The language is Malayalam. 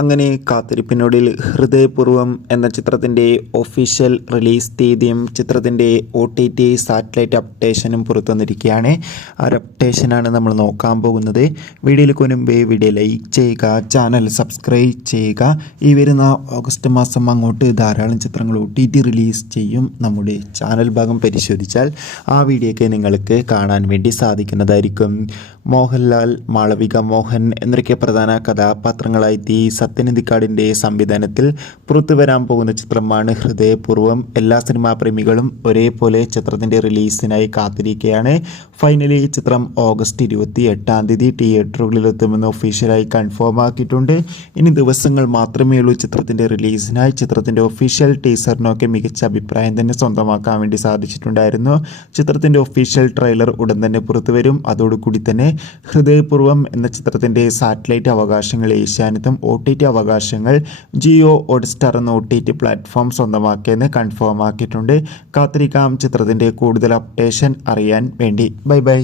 അങ്ങനെ കാത്തിരിപ്പിനൊടുവിൽ ഹൃദയപൂർവ്വം എന്ന ചിത്രത്തിൻ്റെ ഒഫീഷ്യൽ റിലീസ് തീയതിയും ചിത്രത്തിൻ്റെ OTT സാറ്റലൈറ്റ് അപ്ഡേഷനും പുറത്തു വന്നിരിക്കുകയാണ്. ആ ഒരു അപ്ഡേഷനാണ് നമ്മൾ നോക്കാൻ പോകുന്നത്. വീഡിയോയിൽ മുൻപേ വീഡിയോ ലൈക്ക് ചെയ്യുക, ചാനൽ സബ്സ്ക്രൈബ് ചെയ്യുക. ഈ വരുന്ന ഓഗസ്റ്റ് മാസം അങ്ങോട്ട് ധാരാളം ചിത്രങ്ങൾ OTT റിലീസ് ചെയ്യും. നമ്മുടെ ചാനൽ ഭാഗം പരിശോധിച്ചാൽ ആ വീഡിയോയ്ക്ക് നിങ്ങൾക്ക് കാണാൻ വേണ്ടി സാധിക്കുന്നതായിരിക്കും. മോഹൻലാൽ, മാളവിക മോഹൻ എന്നൊക്കെ പ്രധാന കഥാപാത്രങ്ങളായി സത്യനന്ദിക്കാടിൻ്റെ സംവിധാനത്തിൽ പുറത്തു വരാൻ പോകുന്ന ചിത്രമാണ് ഹൃദയപൂർവ്വം. എല്ലാ സിനിമാ പ്രേമികളും ഒരേപോലെ ചിത്രത്തിൻ്റെ റിലീസിനായി കാത്തിരിക്കുകയാണ്. ഫൈനലി ഈ ചിത്രം ഓഗസ്റ്റ് 28 തിയേറ്ററുകളിലെത്തുമെന്ന് ഒഫീഷ്യലായി കൺഫേം ആക്കിയിട്ടുണ്ട്. ഇനി ദിവസങ്ങൾ മാത്രമേ ഉള്ളൂ ചിത്രത്തിൻ്റെ റിലീസിനായി. ചിത്രത്തിൻ്റെ ഒഫീഷ്യൽ ടീസറിനൊക്കെ മികച്ച അഭിപ്രായം തന്നെ സ്വന്തമാക്കാൻ വേണ്ടി സാധിച്ചിട്ടുണ്ടായിരുന്നു. ചിത്രത്തിൻ്റെ ഒഫീഷ്യൽ ട്രെയിലർ ഉടൻ തന്നെ പുറത്തു വരും. അതോടുകൂടി തന്നെ ഹൃദയപൂർവ്വം എന്ന ചിത്രത്തിൻ്റെ സാറ്റലൈറ്റ് അവകാശങ്ങൾ ഏഷ്യാനെറ്റും OTT അവകാശങ്ങൾ ജിയോ ഹോട്ട്സ്റ്റാർ എന്ന OTT പ്ലാറ്റ്ഫോം സ്വന്തമാക്കിയെന്ന് കൺഫേം ആക്കിയിട്ടുണ്ട്. കാത്തിരിക്കാം ചിത്രത്തിൻ്റെ കൂടുതൽ അപ്ഡേഷൻ അറിയാൻ വേണ്ടി. ബൈ.